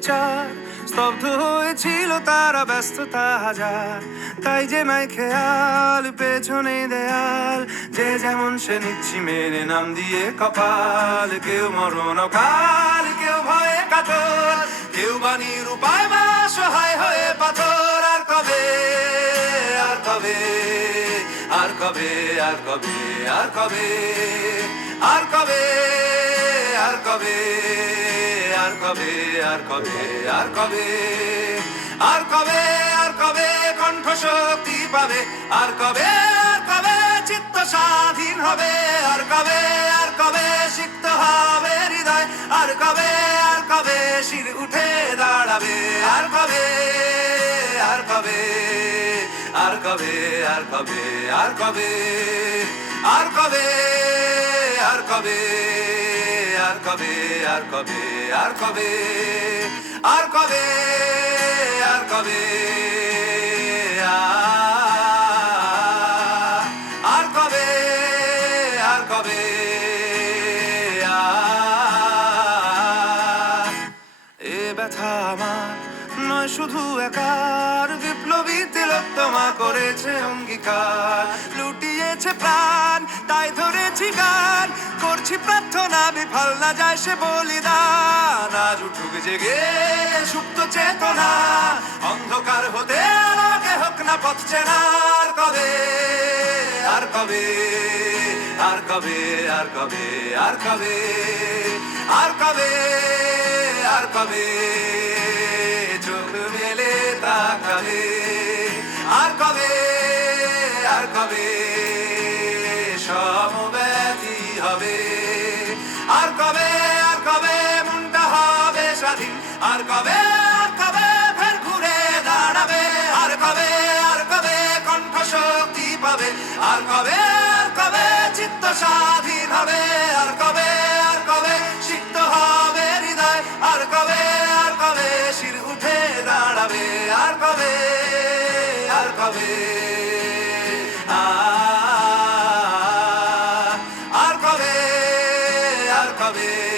বিচার, স্তব্ধ হয়েছিল তারা ব্যস্ততা হাজার। তাই যে নাই খেয়াল পেছনে দেয়াল, যে যেমন সে নিচ্ছি মেনে নাম দিয়ে কপাল। কেউ মরণ কাল, কেউ ভয়ে কাতর, কেউ বাণীর উপায় বা সহায় হয়ে পাথর। আর কবে, আর কবে, আর কবে, আর কবে, আর কবে, আর কবে, আর কবে, আর কবে, আর কবে, আর কবে, আর কবে, আর কবে কণ্ঠ শক্তি পাবে। আর কবে, আর কবে চিত্ত স্বাধীন হবে। আর কবে, আর কবে সিক্ত হবে হৃদয়। আর কবে, আর কবে শির উঠে দাঁড়াবে। আর কবে, আর কবে, আর কবে, আর কবে, আর কবে, আর কবে, আর কবে, আর কবে, আর কবে, আর কবে, আর কবে, আর কবে, আর কবে, আর কবে, এ ব্যথা আমার নয় শুধু একার, বিপ্লবী তিলোত্তমা করেছে অঙ্গীকার। লুটিয়েছে প্রাণ তাই ধরেছি গান, করছি প্রার্থনা বিফল না যায় সে বলিদান। আজ উঠুক জেগে সুপ্ত চেতনা, অন্ধকার হতে আলোকে হোক না পথ চেনা। আর কবে, আর কবে, আর কবে, আর কবে, আর কবে, আর কবে, আর কবে চোখ মেলে তাকাবে। আর কবে, আর কবে সমব্যথী হবে। আর কবে, আর কবে মনটা হবে স্বাধীন। আর কবে, আর কবে ফের ঘুরে দাঁড়াবে। আর কবে, আর কবে কণ্ঠ শক্তি পাবে। আর কবে, আর কবে চিত্ত স্বাধীন হবে। আর কবে, আর কবে সিক্ত হবে হৃদয়। আর কবে, আর কবে শির উঠে দাঁড়াবে। আর কবে, আর কবে, আর কবে, আর কবে।